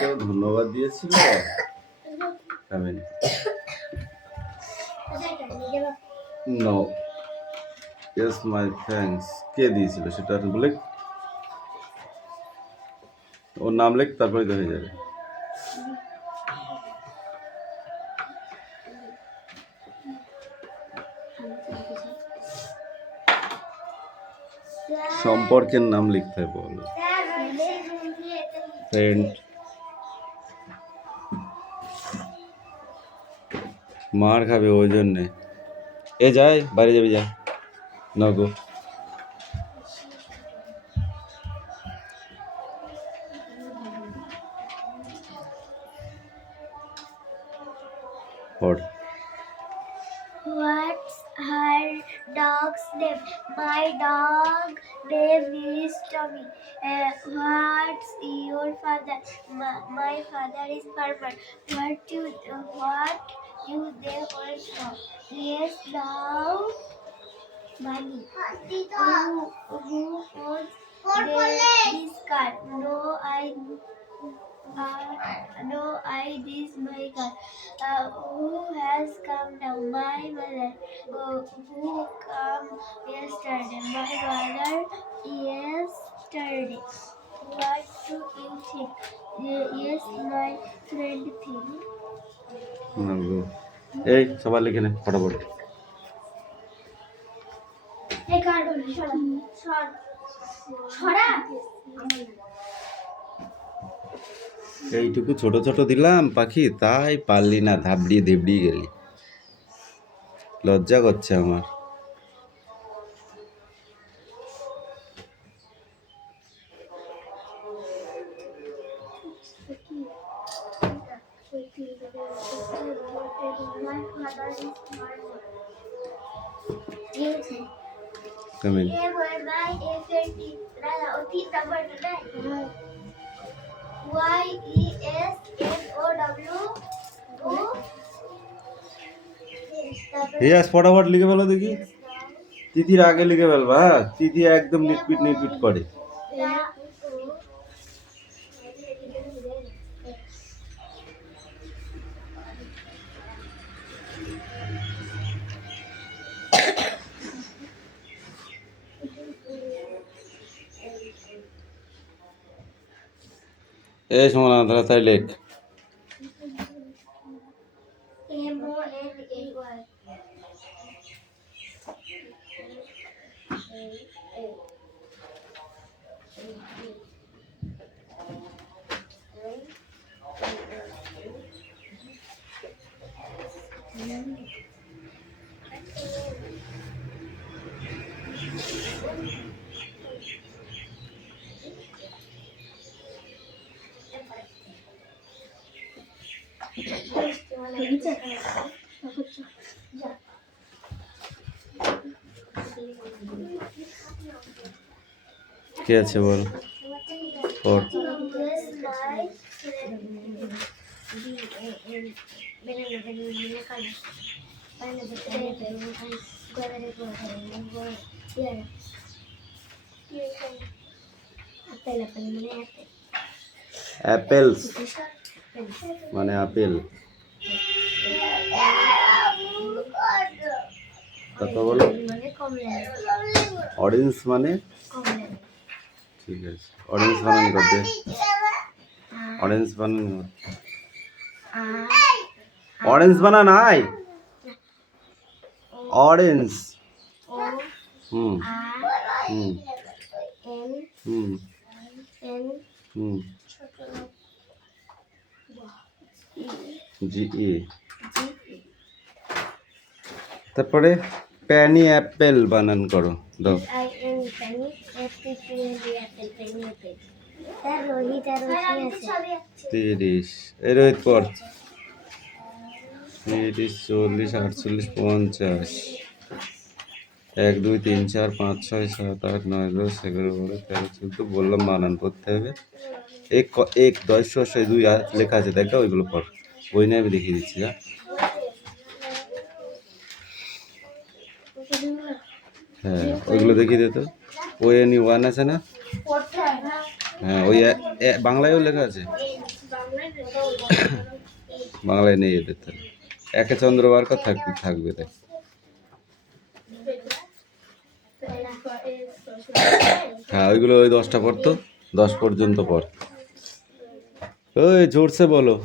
কেউ ধন্যবাদ দিয়েছিল? No, yes my thanks. কে দিয়েছিল সেটা বলে, ওর নাম লেখ, তারপরে তো হয়ে যাবে। সম্পর্কের নাম লিখতে হবে, বলো। ফ্রেন্ড, মার খাবে ওই জন্যে। এ যাই, বাইরে যাবি, যা না গো। What's her dog's name? My dog name is Tommy. What's your father? My father is farmer. What you they also? Yes, now money. Who owns this car? No, this my car. Who has come now? My mother. Who come yesterday? My brother yesterday. What do you think? Yes, my friend think. এই সবাই লিখে নে ফটাফট। এইটুকু ছোট ছোট দিলাম পাখি, তাই পারলি না, ধাবড়িয়ে দেবড়িয়ে গেলি। লজ্জা করছে আমার। Come in. यस फटाफट लिखे ফেলো দেখি। তিথির আগে লিখে ফেলবা, হ্যাঁ? তিথি একদম নিটপিট করে। এই সময় তাড়াতাড়ি লেখ। কে আছে বল? পড়। অ্যাপেলস মানে আপেল। তারপর বলো অরেঞ্জ মানে, ঠিক আছে। অরেঞ্জ বানান করতে, অরেঞ্জ বানান, অরেঞ্জ বানান আই, অরেঞ্জ। হুম হুম হুম হুম জি এ। তারপরে প্যানি অ্যাপেল বানান করো, দাও। তিরিশ। এই রোহিত পড়। তিরিশ, 40, 48, 50, 1, 2, 3, 4, 5, 6, 7, 8, 9, 10, 11, 12, 13, 14 বললাম বানান করতে হবে। এক দশ শস্যে দুই লেখা আছে দেখা, ওইগুলো পড়। বই নিয়ে আমি দেখিয়ে দিচ্ছি যা। হ্যাঁ ওইগুলো দেখিয়ে দে তো। ONE আছে না? হ্যাঁ ওই বাংলায়ও লেখা আছে, বাংলায় নেই এদের তাহলে। একে চন্দ্রবারকা থাকবে থাকবে তাই। হ্যাঁ ওইগুলো ওই 10টা পড়তো, 10 পর্যন্ত পড়। ওই জোরসে বলো।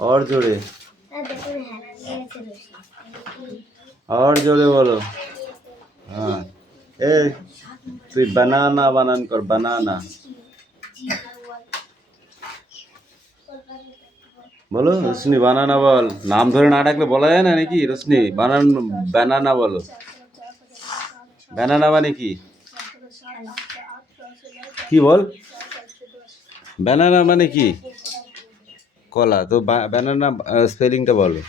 और जोरे, और जोरे बोलो। हाँ ए তুই বানানা বানান কর, বানানা বলো। রোশনি বানানা বল, নাম ধরে না ডাকলে বলা যায় না নাকি? রোশনি বানানা বলো। ব্যানানা মানে কি? কি বল? ব্যানানা মানে কি? কলা। তো ব্যানানা স্পেলিংটা বলো।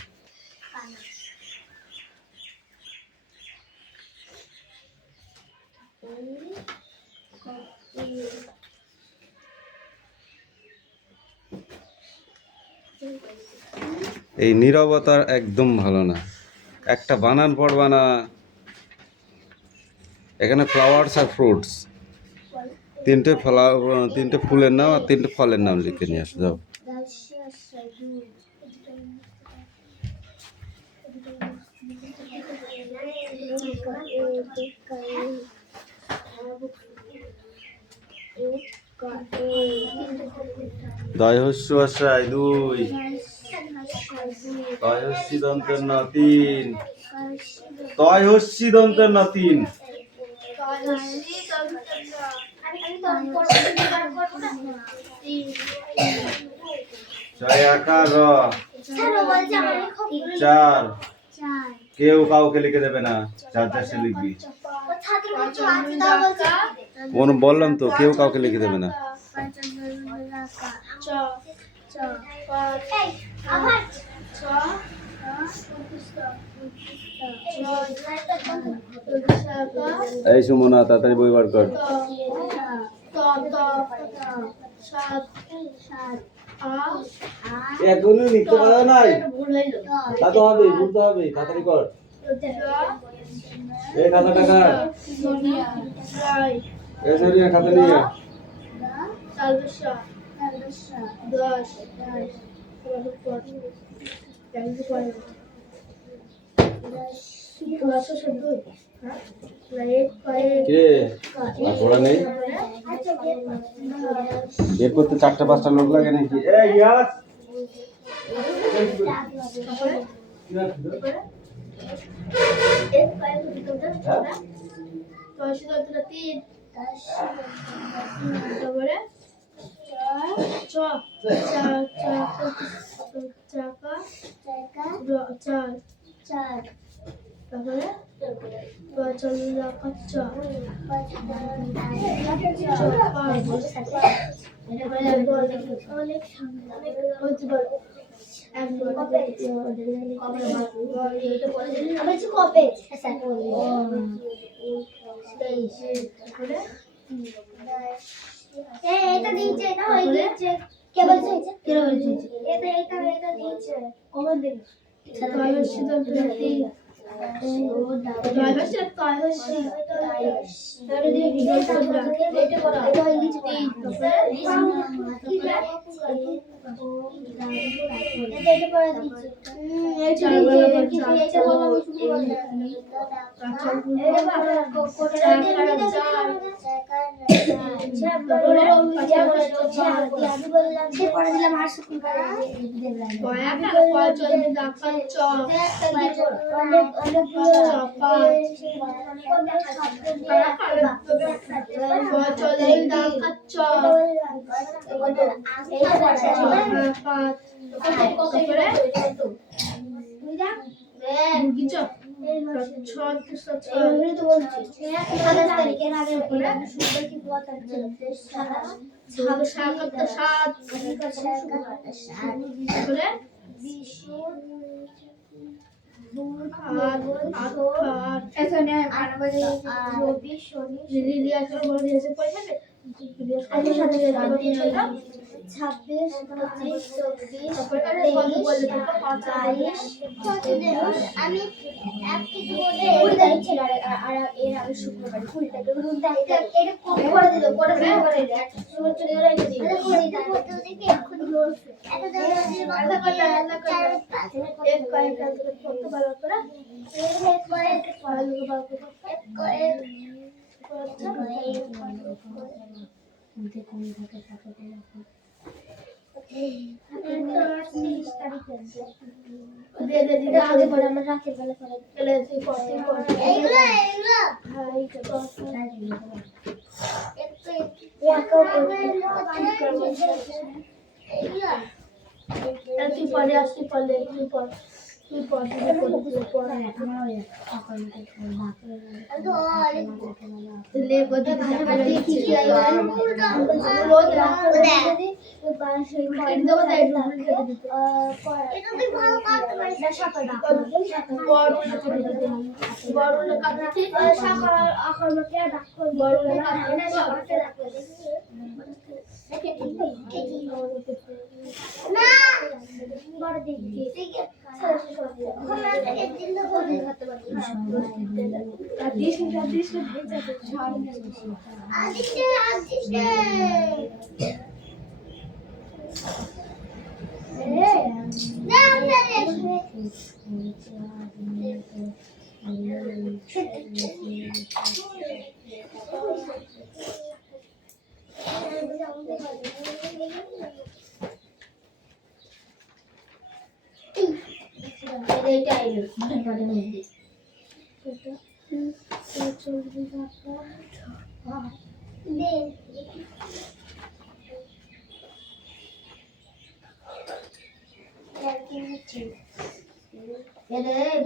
এই নীরবতা একদম ভালো না, একটা বানান পড়বা না। এখানে ফ্লাওয়ার্স আর ফ্রুটস, তিনটে ফুলের নাম আর 3টে ফলের নাম লিখে নিয়ে আসো যাও। দয় হস্য আশ্রয় 2, তয় হস্যি দন্তের ন 3, তয় হস্যি দন্তের ন 3, ছয় আকার র 4, কেউ কাউকে লিখে দেবে না, 4 4 লিখবি। বললাম তো কেউ কাউকে লিখে দেবে না। এই সুমনা তাড়াতাড়ি বই বার কর। এখনই লিখতে পারো নাই, তা তো হবে, বলতে হবে, তাড়াতাড়ি কর। এই খাতা টাকা এই সরিয়া খাতা নিয়ে কে আর পড়া নেই। বের করতে 4টা 5টা লোক লাগে নাকি? এই ইয়াস এটা দিয়েছে না, ওই দিয়েছে কে বলছে? কে বলছে? এটা দিয়েছে কখন দেবে? এই মাসে 6 তো বলছি 27 তারিখের আগে করে শুক্রবার কি কথা ছিল আমি এক কিছু বলে 20 তারিখ ছিল আর এর আগে শুক্রবার 20 তারিখ এটা কম করে দিল করে ফেল করে দে শুরু চলে গেল এটা দিই এটা করে দিই করতে দেখি এখন বলছে এটা দেওয়া দিয়ে কথা বলা এক কয়েক কাজ করতে ভালো করে এক করে ভালো করে এক করে দে দে দিদা আগে পড়ে আমরা রাতের বেলা করে চলে যাই পড়তে এইগুলো ভাই তো একটু ওয়াকা তুই পরে আসি পরে তুই পড়ে ले बदी देखी रोज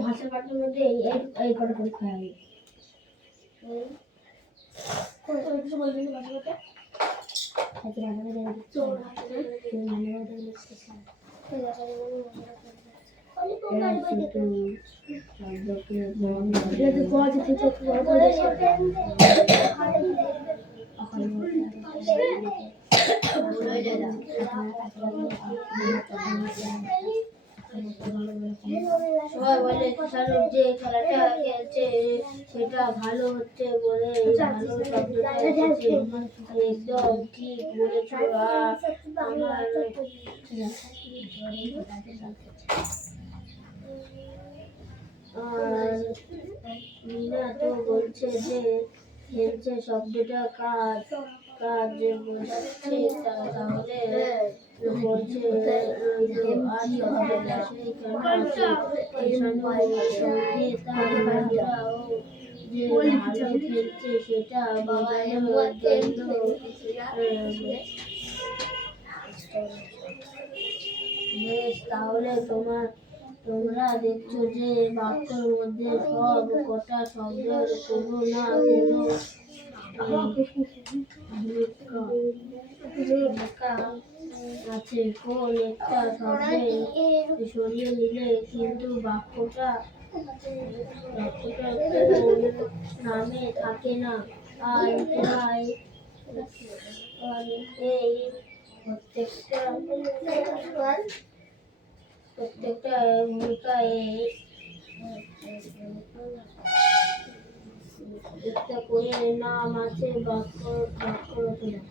ভাষা পাঠের মধ্যে এই করে পরীক্ষা হবে কিছু বলবি ভাষা পাঠে সবাই বলে শাহরুখ যে খেলাটা খেলছে সেটা ভালো হচ্ছে বলে ভালো শব্দটা এসেছে। একদম ঠিক বলেছ। আমার আর মিনা তো বলছে যে খেলছে শব্দটা কাজ কাজ বোঝাচ্ছে তাহলে বলছে আজ শব্দটা সেই কেন আছে সঙ্গে তার বাড়িটাও যে ভালো খেলছে সেটা বোঝানোর জন্য বেশ তাহলে তোমরা দেখছো যে বাক্যের মধ্যে সব কটা শব্দের কোনো না কোনো ভূমিকা আছে। কোন একটা শব্দে সরিয়ে নিলে কিন্তু বাক্যটা কোন নামে থাকে না। আর তাই এই প্রত্যেকটা ভূমিকায় একটা করে নাম আছে বাক্য রচনা।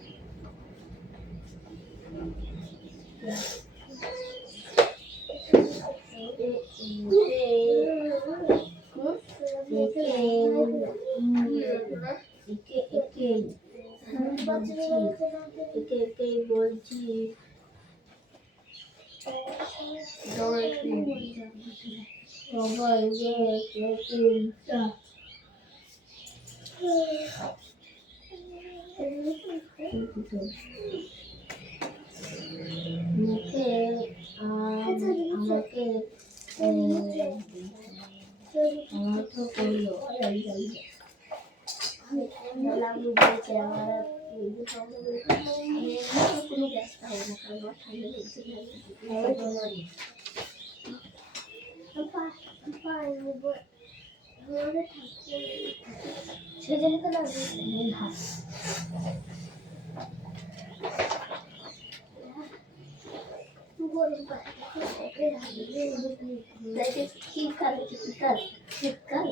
একে বলছি সবাই মুখে আমাকে আমার তো করলো আমি বললাম বুঝেছি আমার কোনো ব্যস্ত হবে না কারণ আমার ঠান্ডা লেগেছে সেজন্য তো লাগবে শীতকাল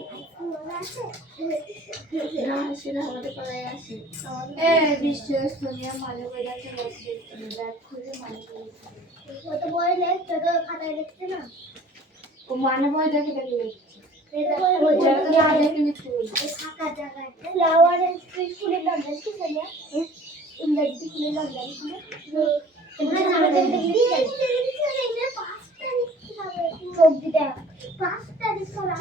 বৃষ্টি সোনিয়া ভালো করে যাচ্ছে কত বই লেখছে তো খাতায় লিখছে না ও মানে বই দেখে দেখে লিখছে ফাঁকা জায়গায় ফ্লাওয়ারের ফুলের নাম জানিস কি সোনিয়া ইংরেজি ফুলের নাম জানিস না চোখ দিতে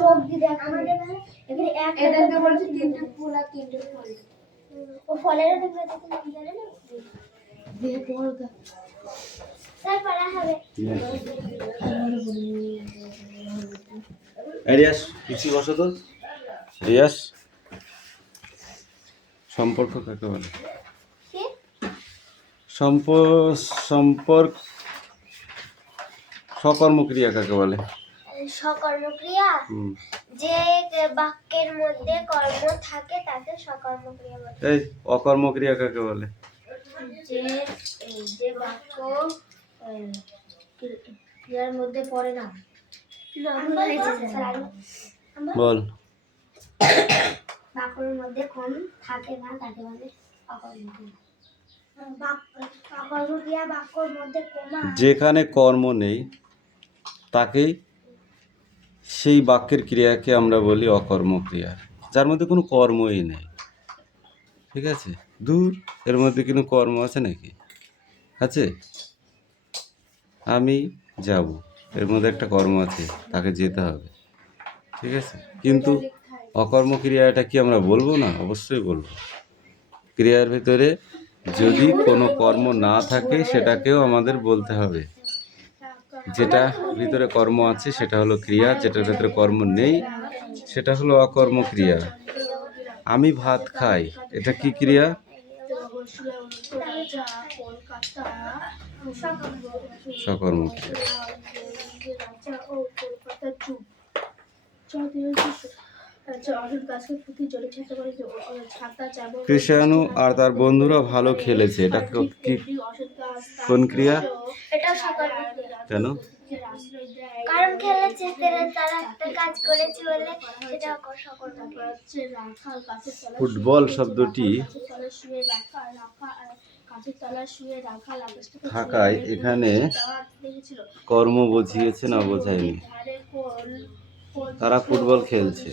চোখ দিতে আমাদের এখানে এদেরকে বলছে তিনটে ফুল আর তিনটে ফল ও ফলেরও দেখবে দেখতে নাম জানে না দিয়ে পড়া তাই পড়া হবে রিয়াস কিছু বসো তো। রিয়াস সম্পর্ক কাকে বলে? সম্পর্ক সকর্মক্রিয়া কাকে বলে? সকর্মক্রিয়া যে বাক্যের মধ্যে কর্ম থাকে তাকে সকর্মক্রিয়া বলে। এই অকর্মক্রিয়া কাকে বলে? যে যে বাক্য ক্রিয়ার মধ্যে পড়ে না। বল। বাক্যের মধ্যে কোন থাকে না তাকে বলে অকর্মক্রিয়া। অকর্মক্রিয়া বাক্যের মধ্যে কমা যেখানে কর্ম নেই তাকেই সেই বাক্যের ক্রিয়াকে আমরা বলি অকর্মক্রিয়া, যার মধ্যে কোনো কর্মই নেই। ঠিক আছে? দূর, এর মধ্যে কোনো কর্ম আছে নাকি? আছে? আমি যাব, এর মধ্যে একটা কর্ম আছে, তাকে যেতে হবে। ঠিক আছে? কিন্তু অকর্মক্রিয়া এটা কি আমরা বলবো না? অবশ্যই বলবো। ক্রিয়ার ভিতরে যদি কোনো কর্ম না থাকে সেটাকেও আমাদের বলতে হবে। যেটা ভিতরে কর্ম আছে সেটা হলো ক্রিয়া, যেটার ভিতরে কর্ম নেই সেটা হলো অকর্মক্রিয়া। আমি ভাত খাই, এটা কি ক্রিয়া? সকর্মক্রিয়া। কৃষাণু আর তার বন্ধুরা ভালো খেলেছে, এটা কি কোন ক্রিয়া? এটা সকর্মক্রিয়া। কেন? কারণ খেলেছে তারা একটা কাজ করেছে বলে সেটা সকর্মক্রিয়া। ফুটবল শব্দটি থাকায় এখানে কর্ম বুঝিয়েছে না বোঝায়নি? তারা ফুটবল খেলছে,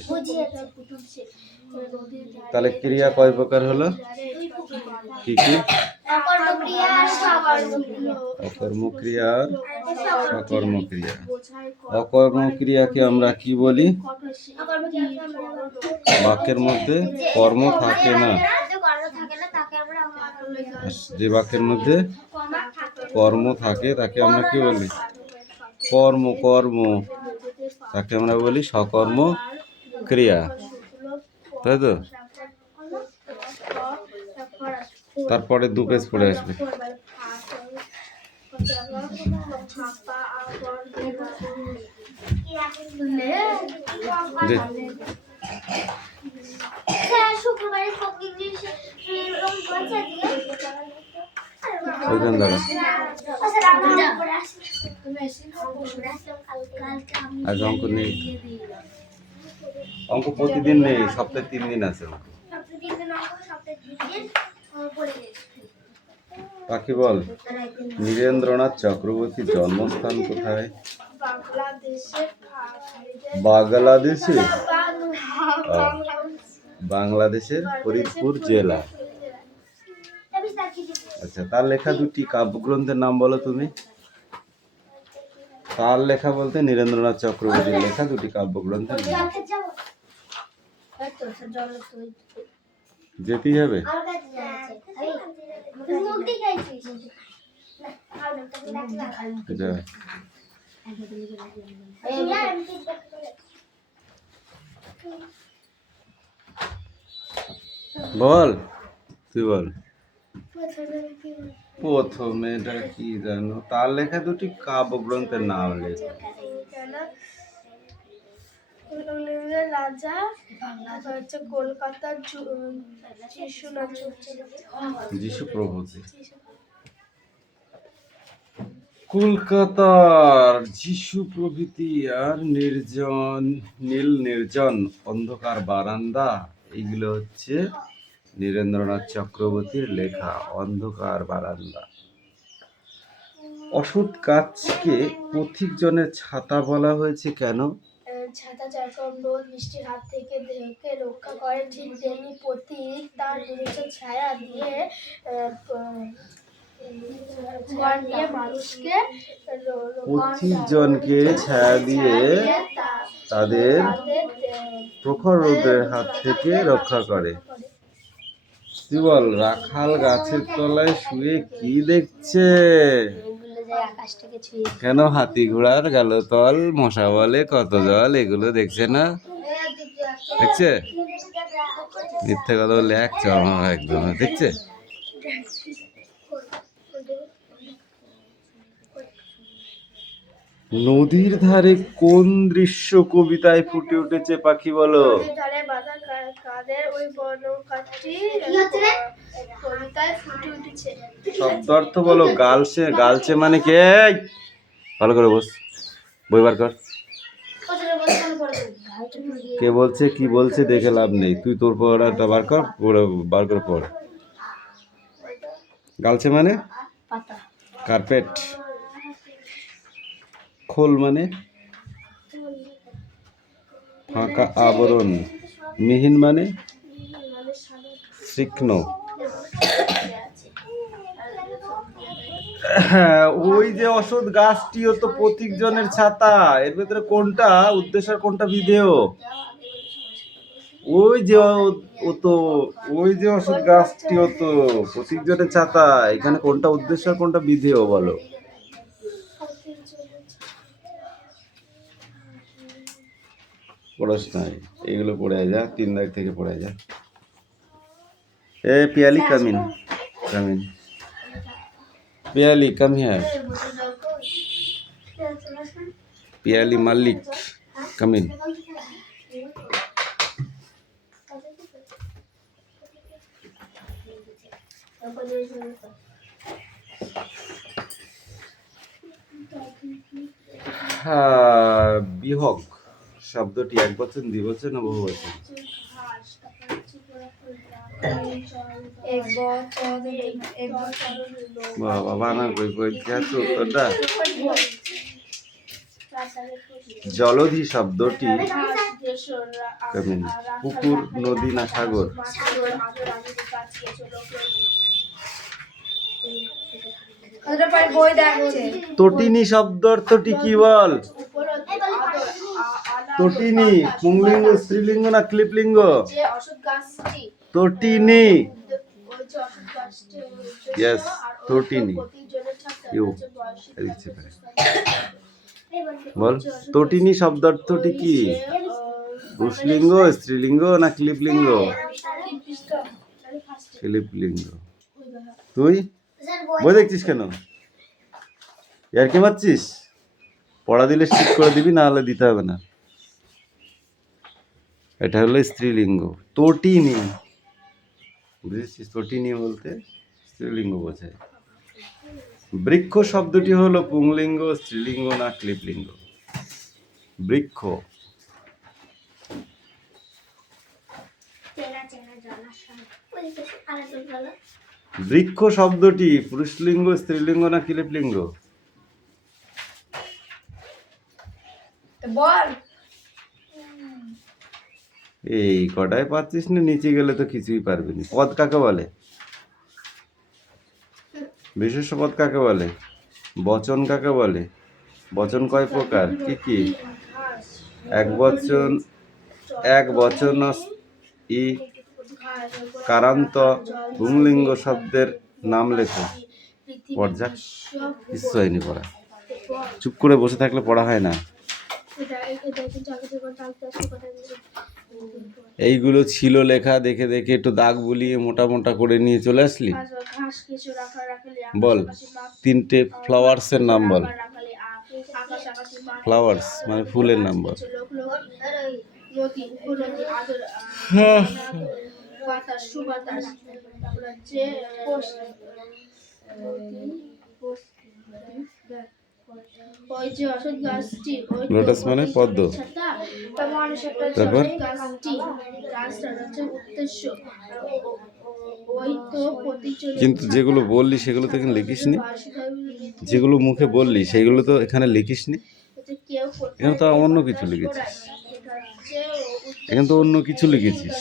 তাহলে ক্রিয়া কয় প্রকার হলো? কি কি? অকর্মক্রিয়া আর সকর্মক্রিয়া। অকর্মক্রিয়া আর সকর্মক্রিয়া। অকর্মক্রিয়াকে আমরা কি বলি? বাক্যের মধ্যে কর্ম থাকে না। যে বাক্যের মধ্যে কর্ম থাকে তাকে আমরা কি বলি? কর্ম তাকে আমরা বলি সকর্ম ক্রিয়া, তাই তো? তারপরে 2 পেজ পড়ে আসবে। ওইখান দাঁড়া, আজ অঙ্ক নেই। অঙ্ক প্রতিদিন নেই, সপ্তাহে 3 দিন আছে অঙ্ক। পাখি বল, নীরেন্দ্রনাথ চক্রবর্তীর জন্মস্থান কোথায়? বাংলাদেশে? বাংলাদেশের ফরিদপুর জেলা। আচ্ছা, তার লেখা 2টি কাব্যগ্রন্থের নাম বলো তুমি। তার লেখা বলতে নীরেন্দ্রনাথ চক্রবর্তীর লেখা 2টি কাব্যগ্রন্থের নাম। যেতেই হবে। বল, তুই বল। প্রথমে এটা কি জানো? তার লেখা দুটি কাব্যগ্রন্থের নাম লেখো। রাজা হচ্ছে কলকাতার যিশু প্রভৃতি। কলকাতার যিশু প্রভৃতি আর নীল নির্জন অন্ধকার বারান্দা, এইগুলো হচ্ছে নীরেন্দ্রনাথ চক্রবর্তীর লেখা। অন্ধকার বারান্দা। অসৎ গাছকে পথিকজনের ছাতা বলা হয়েছে কেন? ছাতা যেরকম রোদ বৃষ্টির হাত থেকে দেহকে রক্ষা করে, ঠিক তেমনি পথিক তার নিজস্ব ছায়া দিয়ে মানুষকে পথিকজনকে ছায়া দিয়ে তাদের প্রখর রোদের হাত থেকে রক্ষা করে। তুই বল, রাখাল গাছের তলায় শুয়ে কি দেখছে? কেন হাতি ঘোড়ার গেল তল, মশা বলে কত জল, এগুলো দেখছে না? দেখছে? মিথ্যে কথা বলে এক চরম একদম দেখছে। নদীর ধারে কোন দৃশ্য কবিতায় ফুটে উঠেছে? পাখি বলো। শব্দার্থ বলো। গালছে, গালছে মানে কে? ভালো করে বস, বই বার কর। কে বলছে কি বলছে দেখে লাভ নেই, তুই তোর পড়াটা বার কর, বার করে পড়। গালছে মানে কার্পেট। খোল মানে ফাঁকা আবরণ। মিহিন মানে তীক্ষ্ণ। হ্যাঁ, ওই যে অসৎ গাছটিও তো পথিকজনের ছাতা। এর ভিতরে কোনটা উদ্দেশ্য আর কোনটা বিধেয়? ওই যে অসৎ গাছটিও তো পথিকজনের ছাতা। এখানে কোনটা উদ্দেশ্য আর কোনটা বিধেয় বলো? পড়াস নাই, এগুলো পড়ে যা, 3 দাগ থেকে পড়ে যা। Piyali come in, Piyali come here. Piyali Malik come in. বিহগ শব্দটি একবচন, দ্বিবচন না বহুবচন? বাবা বানা কই পরীক্ষা তো তোটা। জলধি শব্দটি পুকুর, নদী না সাগর? তটিনী শব্দ অর্থটি কি বল? তটিনী পুংলিঙ্গ, স্ত্রীলিঙ্গ না ক্লিপলিঙ্গ? তটিনী। ইয়েস, তটিনী। বল, তটিনী শব্দ অর্থটি কি? পুংলিঙ্গ, স্ত্রীলিঙ্গ না ক্লিপলিঙ্গ? ক্লিপলিঙ্গ। তুই বই দেখছিস কেন? আর কি মারছিস? পড়া দিলে ঠিক করে দিবি, না হলে দিতে হবে না। এটা হলো স্ত্রীলিঙ্গ, তটিনী। বুঝেছিস? তটিনী বলতে স্ত্রীলিঙ্গ বোঝায়। বৃক্ষ শব্দটি হলো পুংলিঙ্গ, স্ত্রীলিঙ্গ না ক্লিপলিঙ্গ? বৃক্ষ। বৃক্ষ শব্দটি পুরুষলিঙ্গ, স্ত্রীলিঙ্গ না ক্লিপলিঙ্গ? বল। এই কটায় পাচ্ছিস না, নিচে গেলে তো কিছুই পারবি না। পদ কাকে বলে? বিশেষ্য পদ কাকে বলে? বচন কাকে বলে? বচন কয় প্রকার, কি কি? এক বচন ই কারান্ত পুংলিঙ্গ শব্দের নাম লেখো। পর্যা কিচ্ছু হয়নি পড়া। চুপ করে বসে থাকলে পড়া হয় না। এইগুলো ছিল লেখা, দেখে দেখে একটু দাগ বুলিয়ে মোটা মোটা করে নিয়ে চলে আসলি। ঘাস কিছু রাখা রাখালি বল তিনটে ফ্লাওয়ার্সের নাম বল। ফ্লাওয়ার্স মানে ফুলের নাম বল। নদী উপনদী আদর বাতাস সুবাতাস, তারপর হচ্ছে ওই যে অশোক গাছটি, ওই লোটাস মানে পদ্ম। তারপর গাছটি, গাছটার হচ্ছে উদ্দেশ্য, ওই তো প্রতিচলিত। কিন্তু যেগুলো বললি সেগুলো তো এখানে লিখিসনি, যেগুলো মুখে বললি সেগুলো তো এখানে লিখিসনি। এখানে তো অন্য কিছু লিখেছিস, এখানে তো অন্য কিছু লিখেছিস।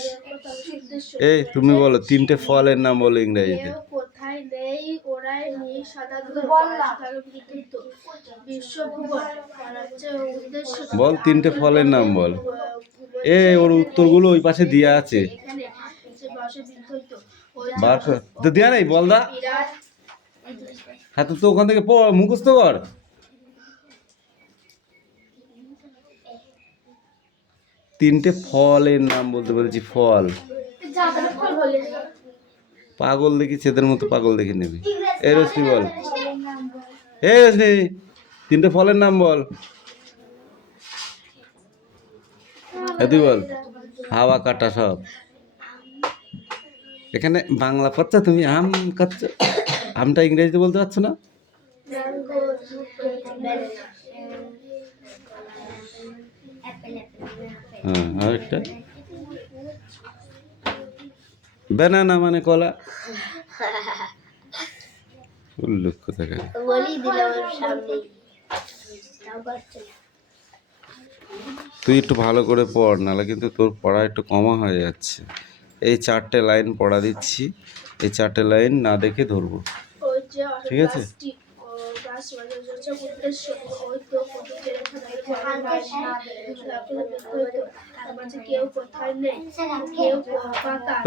এই তুমি বলো তিনটে ফলের নাম বলো ইংরেজিতে। কোথায় নেই ওরাই নেই সাদা বিশ্বভুবন হচ্ছে উদ্দেশ্য। বল তিনটে ফলের নাম বল। এ ওর উত্তরগুলো ওই পাশে দেয়া আছে, বার তো দেয়া নেই বল দা। হ্যাঁ তো ওখান থেকে মুখস্থ কর। তিনটে ফলের নাম বলতে বলেছি, ফল। পাগল দেখি ছেদের মতো পাগল দেখে নেবি। এই রশ্মি বল, এই রশ্মি তিনটে ফলের নাম বল। তুই বল হাওয়া কাটা সব। এখানে বাংলা পড়ছো তুমি, আম খাচ্ছ, আমটা ইংরেজিতে বলতে পারছো না। হ্যাঁ আরেকটা ব্যানানা মানে কলা। উল্লেখ কোথাকার। তুই একটু ভালো করে পড়, নাহলে কিন্তু তোর পড়া একটু কমা হয়ে যাচ্ছে। এই 4টে লাইন পড়া দিচ্ছি, এই 4টে লাইন না দেখে ধরবো, ঠিক আছে?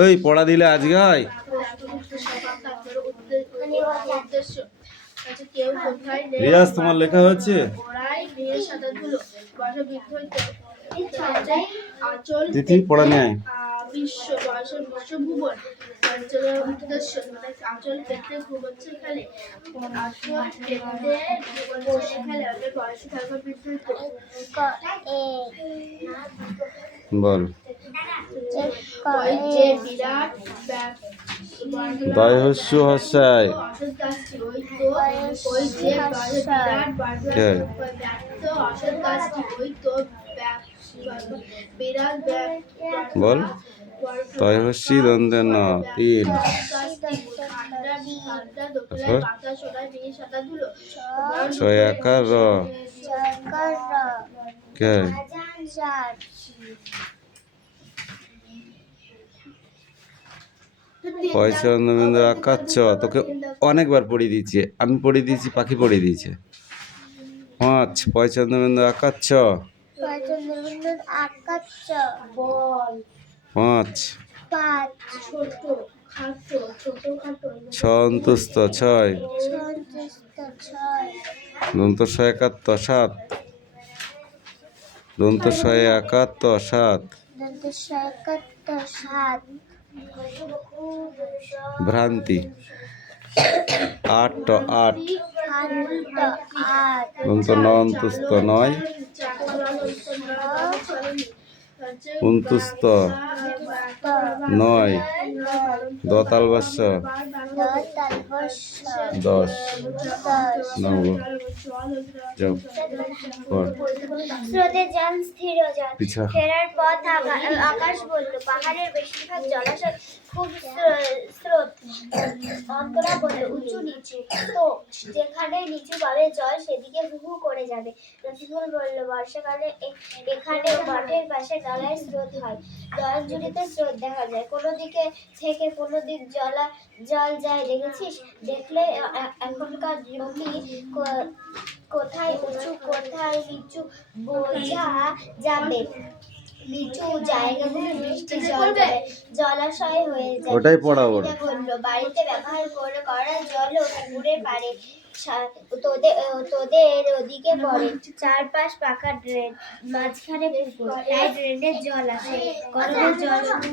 ওই পড়া দিলে আজকে হয়। রিয়াজ তোমার লেখা হচ্ছে? তিথি পড়া নেয়। বিশ্বভুবন উদ্দেশ্য মানে আচল পেতে ঘুমোচ্ছে এখানে, আচল পেতে ঘুমোচ্ছে এখানে, আমি বয়সে থাকা বিদ্যুৎ। বল ওই যে বিরাট দয় হস্য হস্যায়। ওই যে বিরাট অসৎ গাছটি, ওই তো বিরাট বল তয় হস্যি দ্বন্দ্বে ন 3। ছয় আকার র কে পয়সা অন্নবিন্দু আকার চ। তোকে অনেকবার পড়িয়ে দিয়েছি আমি, পড়িয়ে দিয়েছি, পাখি পড়িয়ে দিয়েছে। 5 পয়সা অন্নবিন্দু আকার চ। 5 ছ অন্তুস্ত 6 দন্ত ষ একাত্ত 7 দন্ত ষ একাত্ত 7 ভ্রান্তি 8 8 দন্ত ন অন্তুস্ত 9 অন্তুস্ত 9 দতাল ভাষ্য 10 নব যাও পড়। স্রোতে যান স্থির যান, ফেরার পথ আকাশ বলল, পাহাড়ের বেশিরভাগ জলাশয় খুব স্রোত, অন্তরা বলল উঁচু নিচু, তো যেখানে নিচু পাবে জল সেদিকে হু হু করে যাবে। রফিকুল বলল বর্ষাকালে এখানে মাঠের পাশে নালায় স্রোত হয়, নয়নজুড়িতে স্রোত দেখা যায়, কোনো দিকে থেকে কোনো দিক জল যায় দেখেছিস? দেখলে এখনকার জমি কোথায় উঁচু কোথায় নিচু বোঝা যাবে। নিচু জায়গাগুলো বৃষ্টি জল জমে জলাশয় হয়ে যায়। ওটাই পড়া ওর। সাথীরা বলল, বাড়িতে ব্যবহার করা জলও পুকুরের পাড়ে তোদের ওদিকে পড়ে। চারপাশ পাকা ড্রেন, মাঝখানে পুকুর, তাই ড্রেনের জল আসে। গরমের জল শুরু